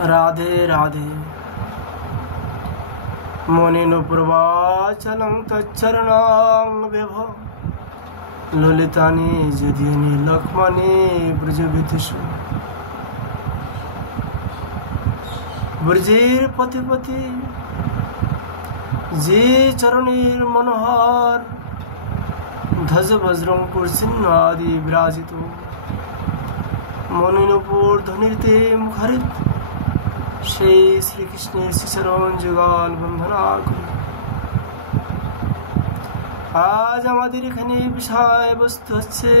राधे राधे मुनिनु पूर्वाचलं तच्चरणां विभो ललितानि जदिनि लक्ष्मणि ब्रजविधिषु ब्रजेर पति पति जे चरणेर मनोहर ध्वज वज्रं कुर्सिन्नादि विराजितो मनिनुपुर ध्वनिते मुखरित সেই শ্রীকৃষ্ণের শ্রীচরণ যুগল বন্ধনা করি। আজ আমাদের এখানে বিষয় বস্তু হচ্ছে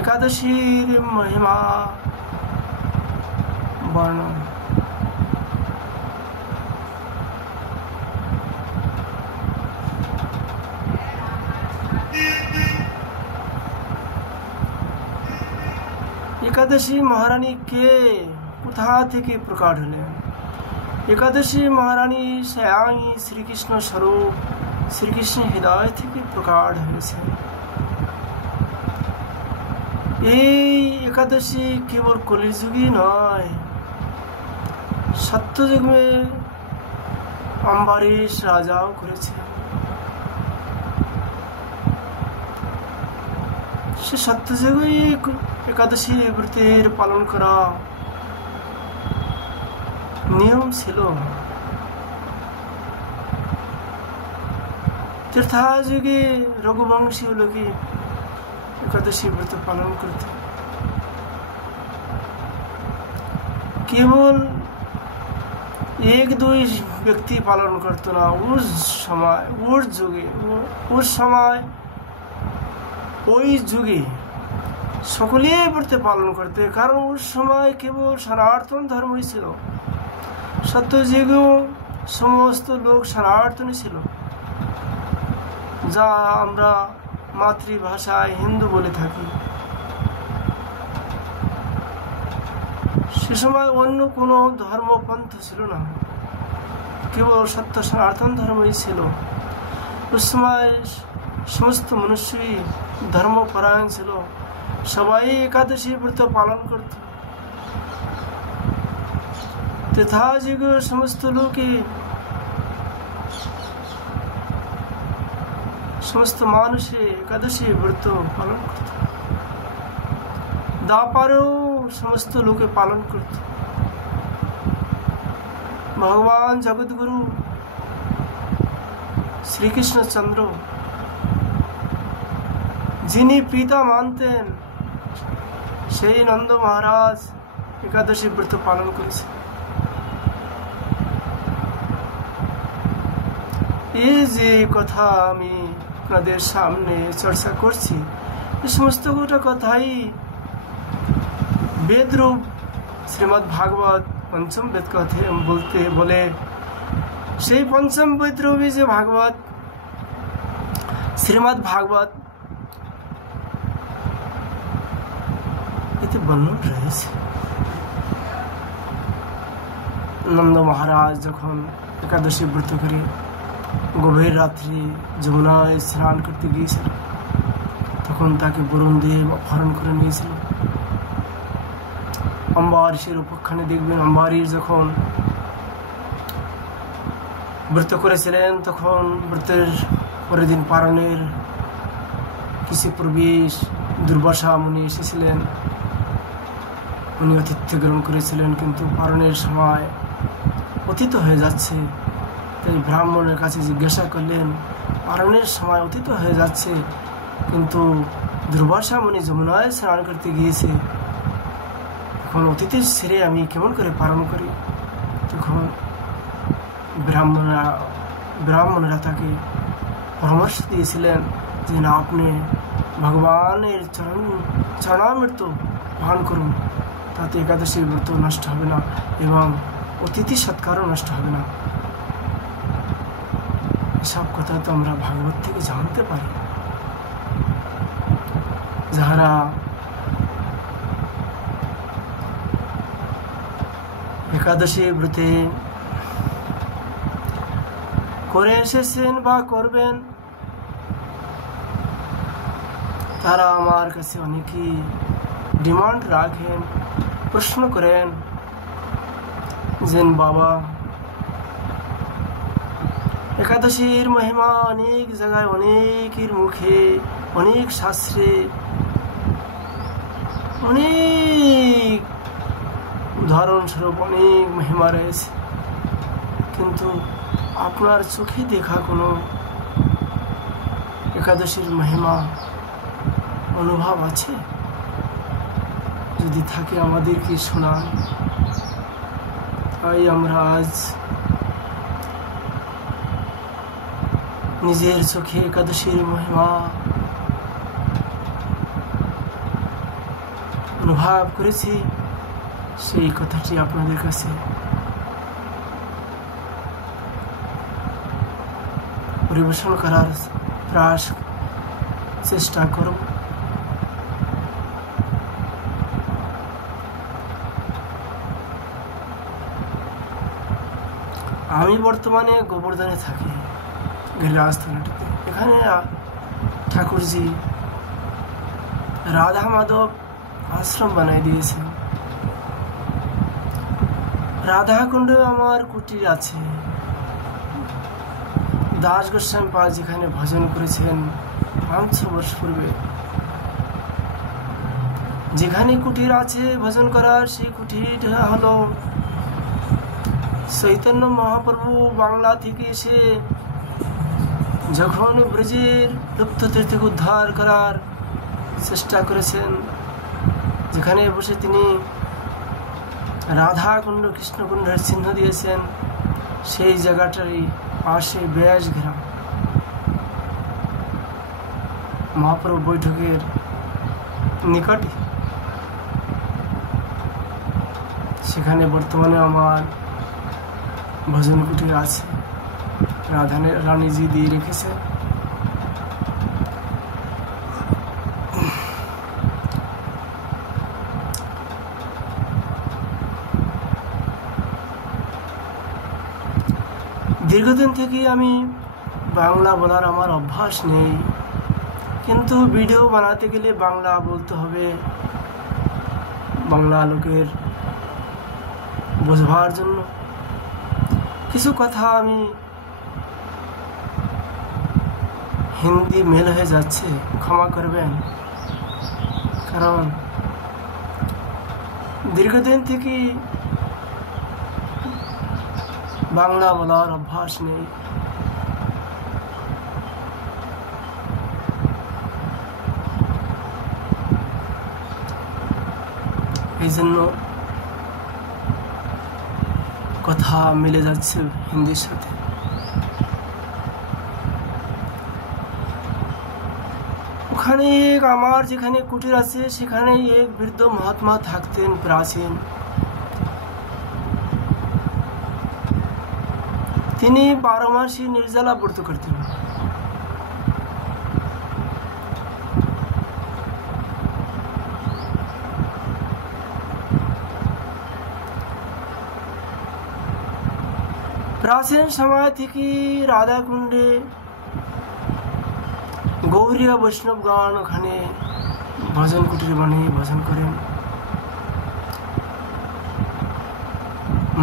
একাদশীর মহিমা বর্ণন। एकादशी महारानी के कोथा থেকে প্রকাশ হলেন? एकादशी महारानी স্বয়ং শ্রীকৃষ্ণ স্বরূপ শ্রীকৃষ্ণ হৃদয় থেকে প্রকাশ হয়েছে। এই একাদশী কেবল কলিযুগই নয়, সত্যযুগে অম্বরীশ রাজাও করেছে। সে সত্যযুগে एकादशी व्रतेर पालन करा नियम छिलो। तीर्थाजुगे रघुवंशी लोगे एकादशी व्रत पालन करते। केवल एक दो व्यक्ति पालन करते ना, उस समय ওই যুগে সকলেই ব্রত পালন করতে, কারণ ওই সময় কেবল সনাতন ধর্মই ছিল। সত্যযুগেও সমস্ত লোক সনাতনী ছিল, যা আমরা মাতৃভাষায় হিন্দু বলে থাকি। সে সময় অন্য কোনো ধর্মপন্থ ছিল না, কেবল সত্য সনাতন ধর্মই ছিল। উস সময় সমস্ত মনুষ্যই ধর্মপরায়ণ ছিল, সবাই একাদশী ব্রত পালন করত। ত্রেতাযুগে সমস্ত লোকে সমস্ত মানুষে একাদশী ব্রত পালন করত। দ্বাপরেও সমস্ত লোকে পালন করত। ভগবান জগৎগুরু শ্রীকৃষ্ণচন্দ্র, যিনি পিতা মানতেন, সেই নন্দ মহারাজ একাদশী ব্রত পালন করেছে। এই যে কথা আমি আপনাদের সামনে চর্চা করছি, এই সমস্ত কথাই বেদরূপ শ্রীমদ্ ভাগবত পঞ্চম বেদ কথা বলতে বলে। সেই পঞ্চম বেদরূপী যে ভাগবত শ্রীমদ্ ভাগবত এতে বর্ণন রয়েছে। নন্দ মহারাজ যখন একাদশী ব্রত করে গভীর রাত্রি যমুনায় স্নান করতে গিয়েছিল, তখন তাকে বরুণ দেব অপহরণ করে নিয়েছিল। অম্বরীশের উপখ্যানে দেখবেন, অম্বরীশ যখন ব্রত করেছিলেন, তখন ব্রতের পরের দিন পারণের কিছু প্রবেশ দুর্বাসা মুনি এসেছিলেন। উনি আতিথ্য গ্রহণ করেছিলেন, কিন্তু পারণের সময় অতীত হয়ে যাচ্ছে। তাই ব্রাহ্মণের কাছে জিজ্ঞাসা করলেন, পারণের সময় অতীত হয়ে যাচ্ছে, কিন্তু দুর্বাসা মুনি যমুনায় স্নান করতে গিয়েছে, এখন অতীতের ছেড়ে আমি কেমন করে পালন করি? তখন ব্রাহ্মণরা তাকে পরামর্শ দিয়েছিলেন যে না, আপনি ভগবানের চরণামৃত পান করুন, তাতে একাদশীর ব্রত নষ্ট হবে না এবং অতিথি সৎকারও নষ্ট হবে না। এসব কথা তো আমরা ভাগবত থেকে জানতে পারি। যাহারা একাদশী ব্রতে করে এসেছেন বা করবেন, তারা আমার কাছে অনেকেই ডিমান্ড রাখেন, প্রশ্ন করেন যে বাবা একাদশীর মহিমা অনেক জায়গায়, অনেকের মুখে, অনেক শাস্ত্রে, অনেক উদাহরণস্বরূপ অনেক মহিমা রয়েছে, কিন্তু আপনার চোখে দেখা কোনো একাদশীর মহিমা অনুভব আছে? যদি থাকে আমাদেরকে শোনান। তাই আমরা আজ নিজের চোখে একাদশীর মহিমা অনুভব করেছি, সেই কথাটি আপনাদের কাছে পরিবেশন করার প্রয়াস চেষ্টা করব। আমি বর্তমানে গোবর্ধনে থাকি, রাজধানীটিতে। এখানে ঠাকুরজি রাধা মাধব আশ্রম বানাই দিয়েছেন। রাধাকুণ্ডে আমার কুটির আছে। দাস গোস্বামী পাল যেখানে ভজন করেছিলেন 500 বর্ষ পূর্বে, যেখানে কুটির আছে ভজন করার, সেই কুটিরটা হলো চৈতন্য মহাপ্রভু বাংলা থেকে এসে যখন ব্রজের লুপ্তদের থেকে উদ্ধার করার চেষ্টা করেছেন, যেখানে বসে তিনি রাধাকুণ্ড কৃষ্ণকুণ্ডের চিহ্ন দিয়েছেন, সেই জায়গাটারই পাশে ব্যাস ঘেরা মহাপ্রভু বৈঠকের নিকটে, সেখানে বর্তমানে আমার ভজন কুটির আছে। রানীজি দিয়ে রেখেছে। দীর্ঘদিন থেকে আমি বাংলা বলার আমার অভ্যাস নেই, কিন্তু ভিডিও বানাতে গেলে বাংলা বলতে হবে, বাংলা লোকের বোঝবার জন্য। কিছু কথা আমি হিন্দি মেল হয়ে যাচ্ছে, ক্ষমা করবেন, কারণ দীর্ঘদিন থেকে বাংলা বলার অভ্যাস নেই। এই জন্য কথা মিলে যাচ্ছে হিন্দির সাথে। ওখানে আমার যেখানে কুটির আছে, সেখানে এক বৃদ্ধ মহাত্মা থাকতেন প্রাচীন। তিনি 12 মাসই নির্জলা ব্রত করতেন। প্রাচীন সময় থেকে রাধাকুণ্ডে গৌরীয় বৈষ্ণবগণ ওখানে ভজন কুটির বানিয়ে ভজন করেন।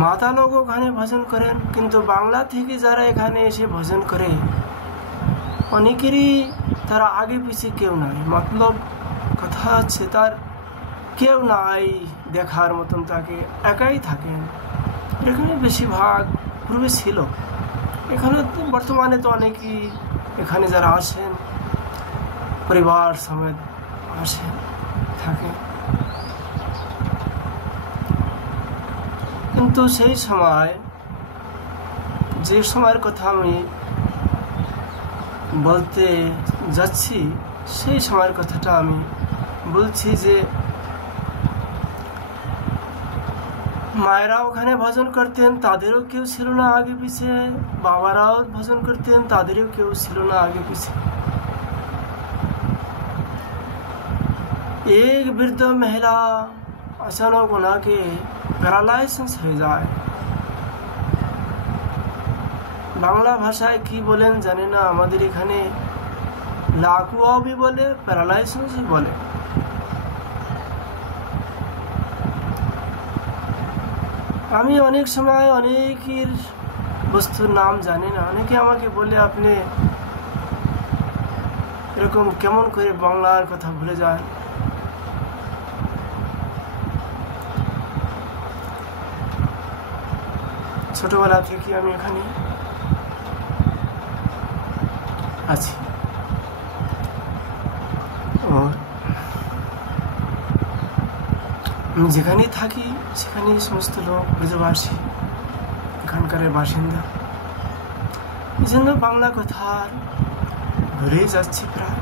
মাতা লোক ওখানে ভজন করেন, কিন্তু বাংলা থেকে যারা এখানে এসে ভজন করে, অনেকেরই তারা আগে পিছিয়ে কেউ নাই। মতলব কথা হচ্ছে তার কেউ নাই দেখার মতন, তাকে একাই থাকেন। এখানে বেশিরভাগ পূর্বে ছিল, এখানে বর্তমানে তো অনেকেই এখানে যারা আসেন পরিবার সমেত আসেন, থাকেন। কিন্তু সেই সময়, যে সময়ের কথা আমি বলতে যাচ্ছি, সেই সময়ের কথাটা আমি বলছি যে মায়েরা ওখানে ভজন করতেন, তাদেরও কেউ ছিল না আগে পিছে। বাবারাও ভজন করতেন, তাদেরও কেউ ছিল না আগে পিছে। एक वृद्ध महिला अचानक उनके প্যারালাইসিস হয়ে যায়। বাংলা ভাষায় কি বলেন জানি না, আমাদের এখানে লাকুয়াবি বলে, প্যারালাইসিস বলে। আমি অনেক সময় অনেকের বস্তুর নাম জানি না। অনেকে আমাকে বলে, আপনি এরকম কেমন করে বাংলার কথা ভুলে যান? ছোটবেলা থেকে আমি এখানে আছি। আমি যেখানেই থাকি সেখানেই সমস্ত লোক ব্রজবাসী, এখানকার বাসিন্দা। এই জন্য বাংলা কথা ভুলে যাচ্ছি প্রায়।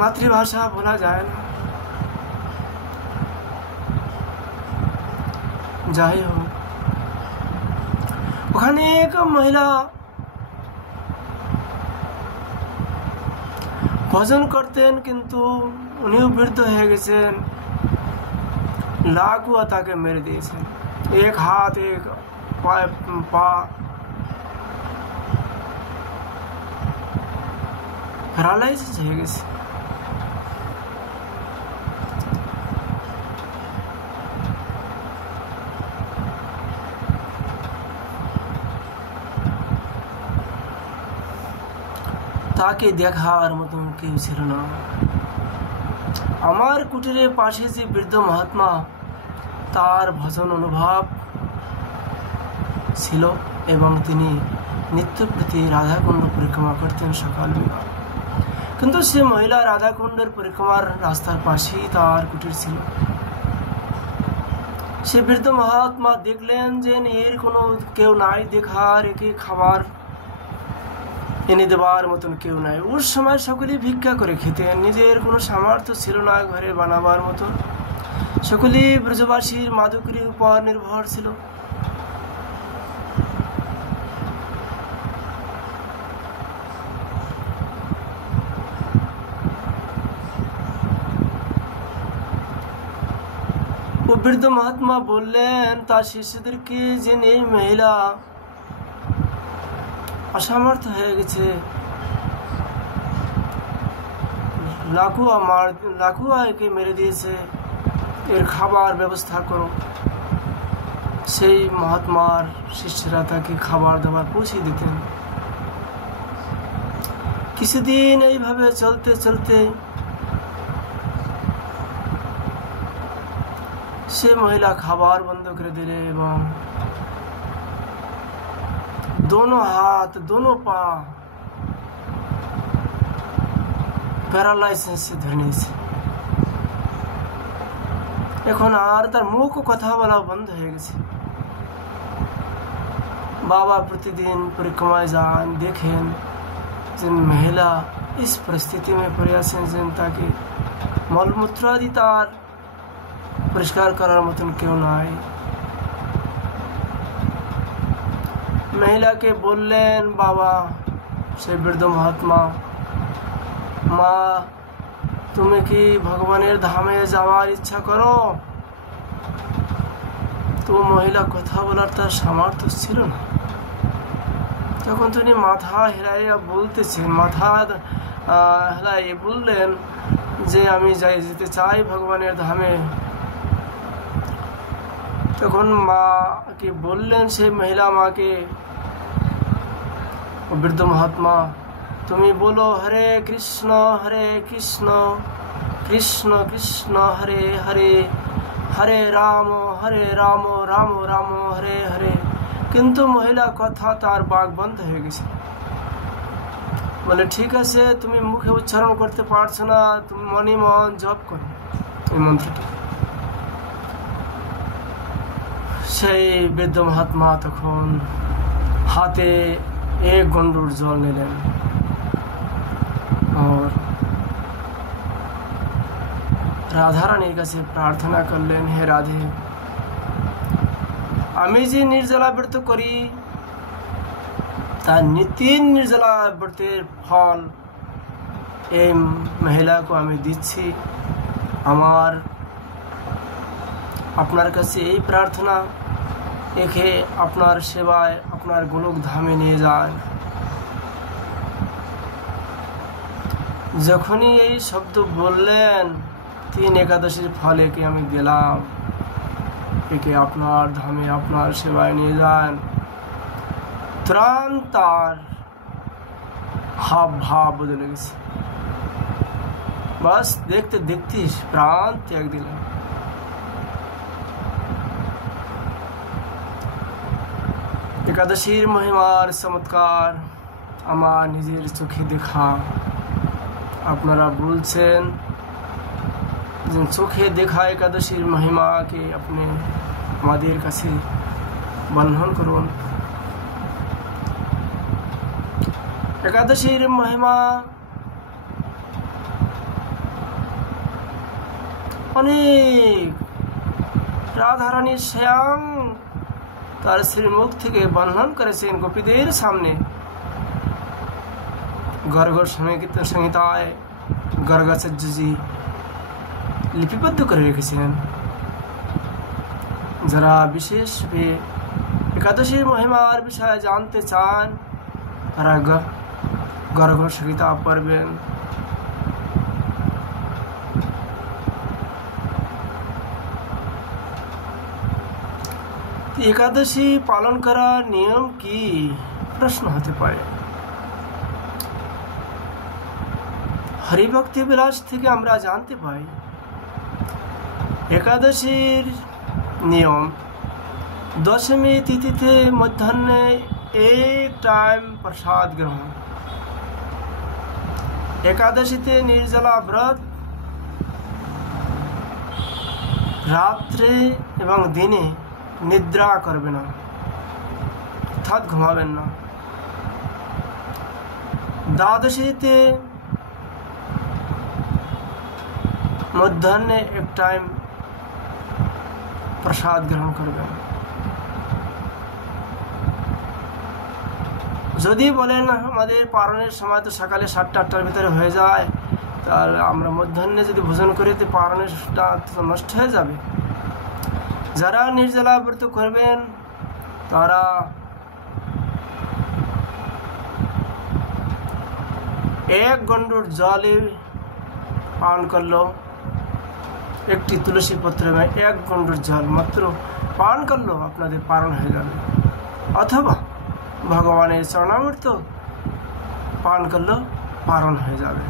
মাতৃভাষা বলা যায় না। যাই হোক, ওখানে এক মহিলা ভজন করতেন, কিন্তু উনিও বৃদ্ধ হয়ে গেছেন। লাকুয়া তাকে মেরে দিয়েছেন, এক হাত এক পা প্যারালাইসিস হয়ে গেছে। তাকে দেখার মতন কেউ ছিল না। আমার কুটিরের পাশে যে বৃদ্ধ মহাত্মা, তার ভজন অনুভব ছিল এবং তিনি নিত্য প্রতি রাধাকুণ্ড পরিক্রমা করতেন সকালবেলা। কিন্তু সে মহিলা রাধাকুণ্ডের পরিক্রমার রাস্তার পাশেই তার কুটির ছিল। সে বৃদ্ধ মহাত্মা দেখলেন যে এর কোনো কেউ নাই দেখার, একে খাবার এনে দেওয়ার মতন কেউ নাই। ওর সময় সকলেই ভিক্ষা করে খেতেন, নিজের কোনো সামর্থ্য ছিল না ঘরে বানাবার মতো। সকলেই ব্রজবাসীর মাদুকরির উপর নির্ভর ছিল। ও বৃদ্ধ মহাত্মা বললেন তার শিষ্যদেরকে যে এই মহিলা অসামর্থ্য হয়ে গেছে, লাকুয়া একে মেরে দিয়েছে, এর খাবার ব্যবস্থা করো। সেই মহাত্মার শিষ্যরা তাকে খাবার দাবার পৌঁছে দিতেন। কিছুদিন এইভাবে চলতে চলতে সে মহিলা খাবার বন্ধ করে দিলে এবং दोनों हाथ दोनों पा প্যারালাইসিস से धरने से এখন আর তার মুখ কথা বলা বন্ধ হয়ে গেছে। বাবা প্রতিদিন পরিক্রমায় যান, দেখেন যে মহিলা इस परिस्थिति में पड़े আছেন যে তাকে মলমূত্র আদি তার পরিষ্কার করার মতন কেউ নাই। মহিলাকে বললেন বাবা, সে বৃদ্ধ মহাত্মা, মা তুমি কি ভগবানের ধামে যাওয়ার ইচ্ছা করো? তো মহিলা কথা বলার তার সামর্থ্য ছিল না। তখন তিনি মাথা হেলাইয়া বলতেছেন, মাথা হেলাইয়ে বললেন যে আমি যেতে চাই ভগবানের ধামে। তখন মাকে বললেন, সেই মহিলা মাকে, বৃদ্ধ মহাত্মা তুমি বলো হরে কৃষ্ণ কৃষ্ণ কৃষ্ণ হরে হরে, হরে রাম রাম রাম হরে হরে। কিন্তু মহিলা কথা তার বাক বন্ধ হয়ে গেছে। বলে ঠিক আছে, তুমি মুখে উচ্চারণ করতে পারছো না, তুমি মনে মন জপ করো এই মন্ত্রটি। সেই বৃদ্ধ মহাত্মা তখন হাতে एक गंडूर जल निलेन और राधा रानी काছে प्रार्थना करलेन, हे राधे আমি যে নির্জলা ব্রত করি তার নিতিন নির্জলা ব্রতের ফল এই মহিলাকে আমি দিচ্ছি। আমার আপনার কাছে এই প্রার্থনা, একে আপনার সেবায় আপনার গোলক ধামে নিয়ে যান। যখনই এই শব্দ বললেন 3 একাদশীর ফল একে আমি দিলাম, একে আপনার ধামে আপনার সেবায় নিয়ে যান। তুরন্ত তার হাব ভাব বদলে গেছে, বাস দেখতে দেখতে প্রাণ ত্যাগ দিলেন। একাদশীর মহিমার চমৎকার আমার নিজের চোখে দেখা। আপনারা বলছেন যে চোখে দেখা একাদশীর মহিমাকে আপনি আমাদের কাছে বর্ণন করুন। একাদশীর মহিমা অনেক। রাধারানী স্বয়ং তার শ্রীমুখ থেকে বর্ণন করেছেন গোপীদের সামনে। गर्ग संहिताয় गर्गाचार्यजी লিপিবদ্ধ করে রেখেছেন। যারা বিশেষভাবে একাদশী মহিমার বিষয়ে জানতে চান তারা गर्ग संहिता পড়বেন। एकादशी पालन करा नियम की प्रश्न होते पारे। हरिभक्ति विलास থেকে আমরা জানতে পাই एकादशीर नियम दशमी तिथिते मध्याह्ने एक टाइम प्रसाद ग्रहण। एकादशीते निर्जला व्रत रात्रे एवं दिने निद्रा करबे ना अर्थात घुमाबेन ना। द्वादशीते मध्याह्ने एक टाइम प्रसाद ग्रहण करबेन। যদি বলেন আমাদের পারণের সময় তো সকালে 7টা-8টার ভিতরে হয়ে যায়, তাহলে আমরা মধ্যাহ্নে যদি ভোজন করি তো পারণেরটা তো নষ্ট হয়ে যাবে। যারা निर्जला व्रत করবেন তারা एक गंडूर जले पान करलो, একটি তুলসী পত্রে में 1 गंडूर जल मात्र पान करलो আপনাদের পারণ হয়ে যাবে। অথবা ভগবানের চরণামৃত পান করলো পারণ হয়ে যাবে।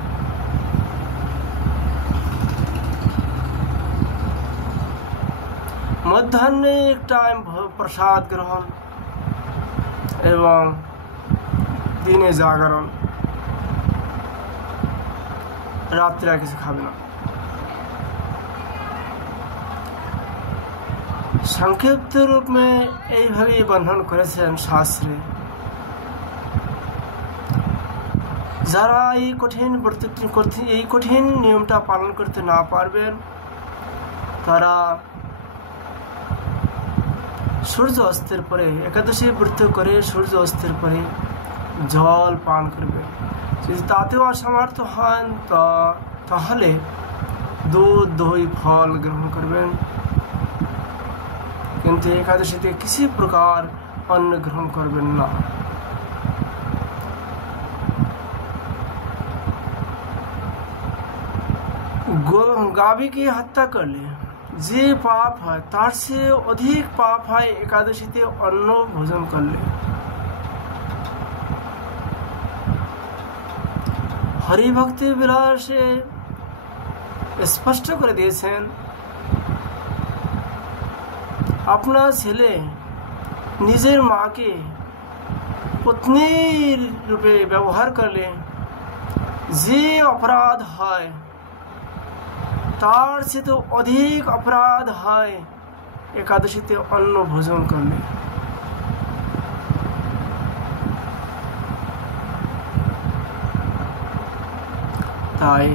मध्याह्ने एक टाइम प्रसाद ग्रहण एवं दिने जागरण, रात्रि किसी खाबे ना। संक्षिप्त रूप में এইভাবে বর্ণন করেছেন শাস্ত্রে। যারা এই কঠিন নিয়মটা পালন করতে না পারবেন তারা सूर्य अस्तेर परे एकादशी व्रत करे सूर्य अस्तेर परे जल पान करबे। যদি তাতেও অসমর্থ হন তাহলে दूध दही फल ग्रहण करबेन, किन्तु एकादशीते किसी प्रकार अन्न ग्रहण करबेन ना। गावी की हत्या कर ले যে পাপ হয় তার से अधिक पाप হয় एकादशीते अन्न भोजन करले। हरिभक्ति বিলাসে স্পষ্ট করে দিয়েছেন আপনার ছেলে নিজের মাকে পত্নীর রূপে ব্যবহার করলে যে অপরাধ হয় तार से तो अधिक अपराध है एकादशीते अन्न भोजन करले। ताई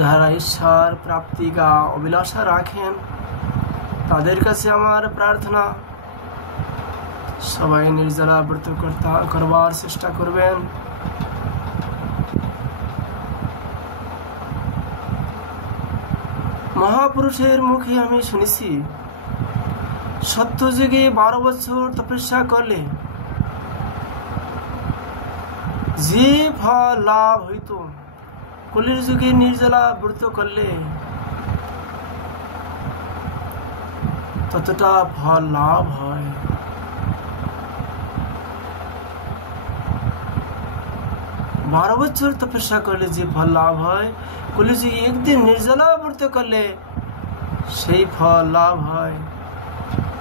যারা ঈশ্বর প্রাপ্তি का अभिलाषा রাখেন তাদের কাছে আমার প্রার্থনা সবাই निर्जला व्रत করবার চেষ্টা করবেন। महापुरुषेर मुखे हमें शुनेছি सत्य जुगे 12 বছর तपस्या करले जे फल लाभ हईतो কলির যুগে নির্জলা ব্রত করলে ততটা ফল লাভ হয়। 12 বছর তপস্যা করলে যে ফল লাভ হয়, কলিযুগে একদিন নির্জলা ব্রত করলে সেই ফল লাভ হয়।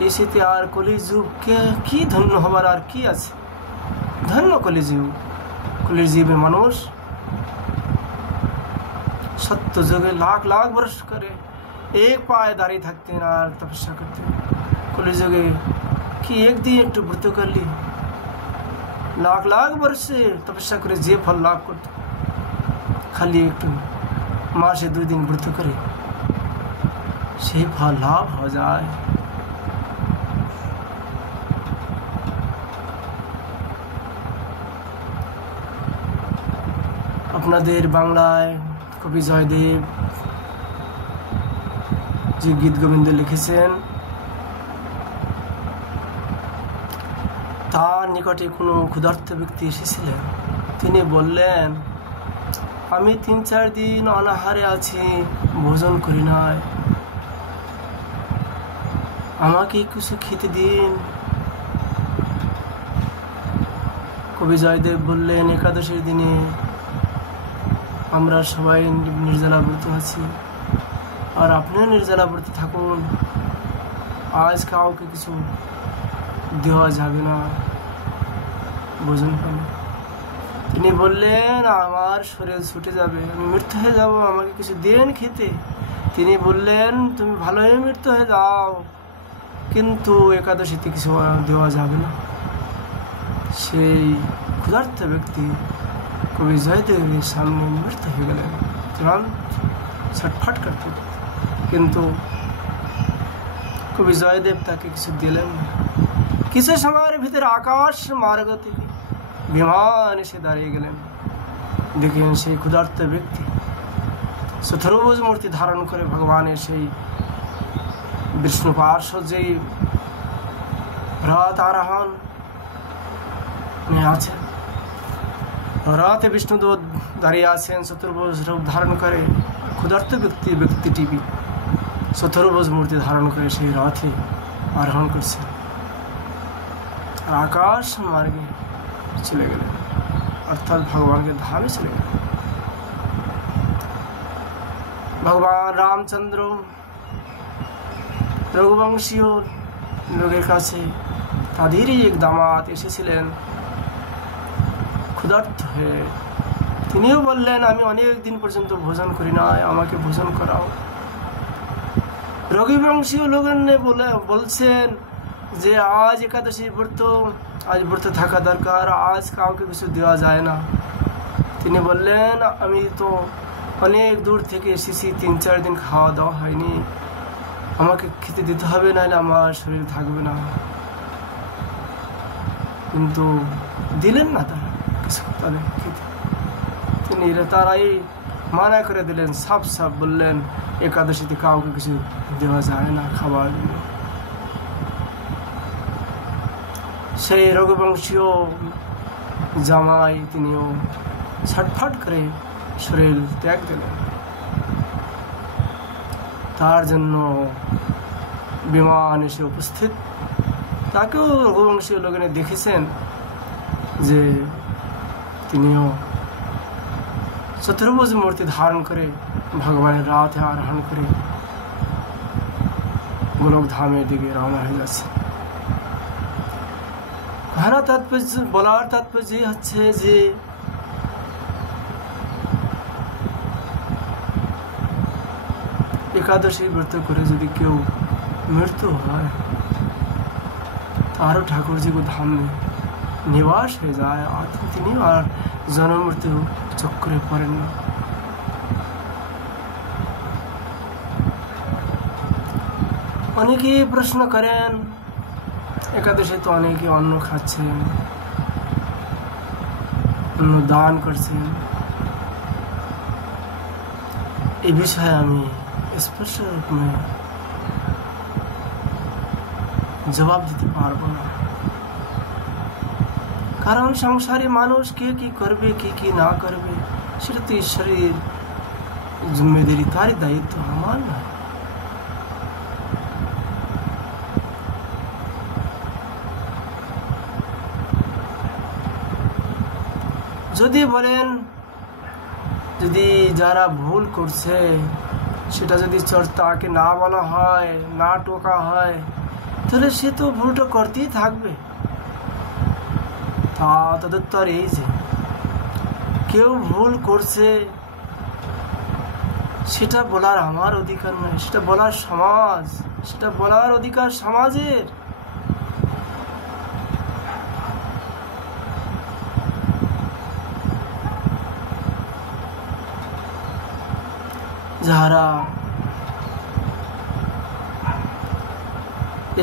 এসেতে আর কলিযুগকে কি ধন্য হবার আর কি আছে? ধন্য কলিযুগ। কলিযুগে মানুষ সত্য যুগে লাখ লাখ বর্ষ করে এক পায়ে দাঁড়িয়ে থাকতেন আর তপস্যা করতেন। কলিযুগে কি একদিন একটু ব্রত করলি লাখ লাখ বর্ষে তপস্যা করে যে ফল লাভ করত, খালি একটু মাসে 2 দিন ব্রত করে সেই ফল লাভ হয়ে যায়। আপনাদের বাংলায় কবি জয়দেব যে গীত গোবিন্দ লিখেছেন, তার নিকটে কোনো ক্ষুধার্ত ব্যক্তি এসেছিলেন। তিনি বললেন, আমি 3-4 দিন অনাহারে আছি, ভোজন করি নাই, আমাকে কিছু খেতে দিন। কবি জয়দেব বললেন, একাদশীর দিনে আমরা সবাই নির্জলা ব্রত আছি, আর আপনিও নির্জলা ব্রত থাকুন, আজ কাউকে কিছু দেওয়া যাবে না ভোজন করে। তিনি বললেন, আমার শরীর ছুটে যাবে, আমি মৃত্যু হয়ে যাব, আমাকে কিছু দেন খেতে। তিনি বললেন, তুমি ভালো হয়ে মৃত্যু হয়ে যাও, কিন্তু একাদশীতে কিছু দেওয়া যাবে না। সেই ক্ষুধার্ত ব্যক্তি কবি জয়দেবের সামনে মৃত্যু হয়ে গেলেন, ছটফট করতে, কিন্তু কবি জয়দেব তাকে কিছু দিলেন না। কিছু সময়ের ভিতরে আকাশ মার্গ থেকে বিমান এসে দাঁড়িয়ে গেলেন। দেখেন সেই ক্ষুধার্ত ব্যক্তি চতুর্ভুজ মূর্তি ধারণ করে ভগবানের সেই বিষ্ণু পার্শ্বজয়ী রথ আরোহণ আছেন। রথে বিষ্ণুদূত দাঁড়িয়ে আছেন চতুর্ভুজ রূপ ধারণ করে। ক্ষুধার্ত ব্যক্তিটি চতুর্ভুজ মূর্তি ধারণ করে সেই রথে আরোহণ করছেন, আর আকাশ মার্গে চলে গেলেন, অর্থাৎ ভগবানকে ধামে চলে গেলেন। ভগবান রামচন্দ্র রঘুবংশীয় লোকের কাছে তাদেরই এক দামাত এসেছিলেন ক্ষুধার্ত হয়ে। তিনিও বললেন, আমি অনেক দিন পর্যন্ত ভোজন করি নাই, আমাকে ভোজন করাও। রঘুবংশীয় লোকের বলছেন যে আজ একাদশী ব্রত, আজ ব্রত থাকা দরকার, আজ কাউকে কিছু দেওয়া যায় না। তিনি বললেন, আমি তো অনেক দূর থেকে এসেছি, 3-4 দিন খাওয়া দাওয়া হয়নি, আমাকে খেতে দিতে হবে, নাহলে আমার শরীর থাকবে না। কিন্তু দিলেন না তারা কিছু তাদের খেতে। তিনি তারাই মানা করে দিলেন, সাফ সাফ বললেন, একাদশীতে কাউকে কিছু দেওয়া যায় না খাবার জন্য। সেই রঘুবংশীয় জামাই তিনিও ছটফট করে শরীর ত্যাগ দিলেন। তার জন্য বিমান এসে উপস্থিত। তাকেও রঘুবংশীয় লোকেরা দেখেছেন যে তিনিও চতুর্ভুজ মূর্তি ধারণ করে ভগবানের রথে আরোহণ করে গোলক ধামের দিকে রওনা হয়ে যাচ্ছে। বলার তাৎপর্য হচ্ছে যে একাদশী ব্রত করে যদি কেউ মৃত্যু হয়, তারও ঠাকুরজি को धाम में निवास হয়ে যায়, আর তিনি আর জন্ম মৃত্যু চক্রে পড়েন না। অনেকেই প্রশ্ন করেন, একাদশী তো অনেকে অন্ন খাচ্ছেন, অন্ন দান করছেন, এই বিষয়ে আমি স্পষ্ট রূপে জবাব দিতে পারবো না। কারণ সংসারে মানুষ কে কি করবে, কি কি না করবে, সেটা তো ঈশ্বরের जिम्मेदारी तारी दायित्व আমার না। যদি বলেন যদি যারা ভুল করছে সেটা যদি তাকে না বলা হয় না টোকা হয় তাহলে সে তো ভুলটা করতেই থাকবে। তাদের তো আর এই যে কেউ ভুল করছে সেটা বলার আমার অধিকার নয়, সেটা বলার সমাজ, সেটা বলার অধিকার সমাজের। যারা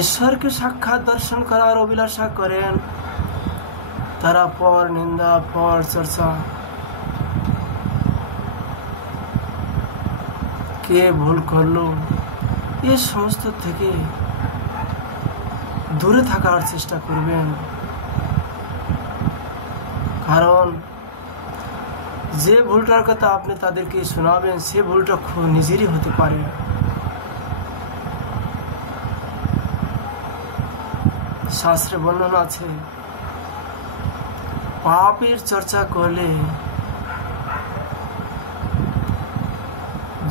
ঈশ্বরকে সাক্ষাৎ দর্শন করার অভিলাষা করেন তারা পর নিন্দা পর চর্চা কে ভুল করলো এ সমস্ত থেকে দূরে থাকার চেষ্টা করবেন। কারণ যে ভুলটার কথা আপনি তাদেরকে শোনাবেন সে ভুলটা নিজেরই হতে পারে। শাস্ত্রে বর্ণনা আছে পাপের চর্চা করলে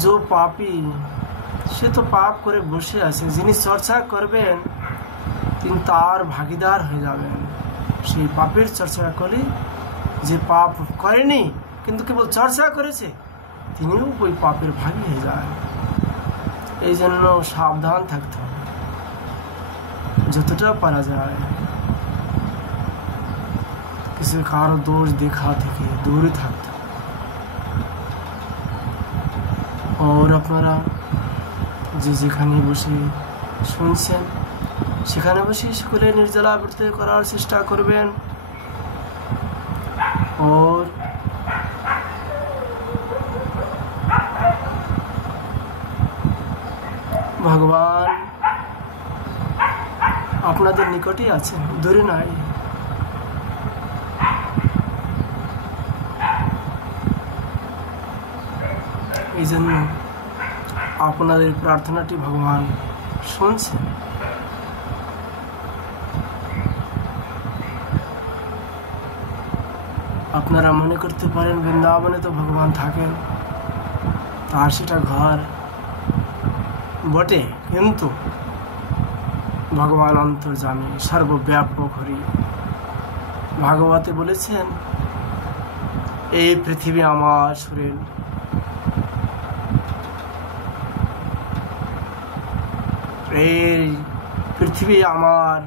যে পাপী সে তো পাপ করে বসে আছে, যিনি চর্চা করবেন তিনি তার ভাগীদার হয়ে যাবেন। সেই পাপের চর্চা করলে যে পাপ করেনি কিন্তু কেবল চর্চা করেছে তিনিও ওই পাপের ভাগী হয়ে যান। এই জন্য সাবধান থাকতে হবে, যতটা পারা যায় কিছু কারো দোষ দেখা থেকে দূরে থাকতে হবে। और আপনারা যে যেখানে বসে শুনছেন সেখানে বসে সকলে নির্জলা আবৃত্তি করার চেষ্টা করবেন। और ভগবান আপনাদের নিকটেই আছেন, দূরে নাই। এই জন্য আপনাদের প্রার্থনাটি ভগবান শুনছেন। আপনারা মনে করতে পারেন বৃন্দাবনে তো ভগবান থাকেন, তার সেটা ঘর বটে, কিন্তু ভগবান অন্তর্যামী সর্বব্যাপক হরি। ভাগবতে বলেছেন এই পৃথিবী আমার শরীর, এই পৃথিবী আমার,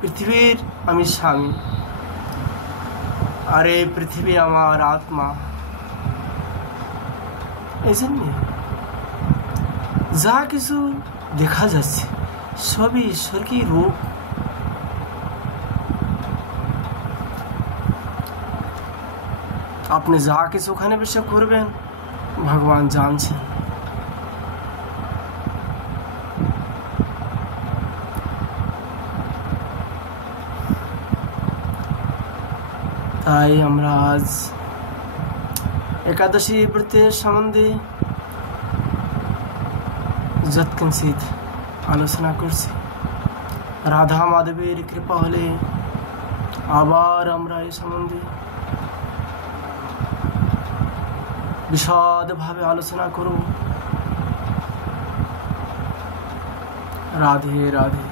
পৃথিবীর আমি স্বামী, আর এই পৃথিবী আমার আত্মা। এই জন্য যা কিছু দেখা যাচ্ছে সবই ঈশ্বরই রূপ। আপনি যা কিছু ওখানে বিশ্বাস করবেন ভগবান জানছেন। তাই আমরা আজ একাদশী ব্রতের সম্বন্ধে যৎকিঞ্চিত আলোচনা করছি। রাধা মাধবের কৃপা হলে আবার আমরা এই সম্বন্ধে বিশদভাবে আলোচনা করব। রাধে রাধে।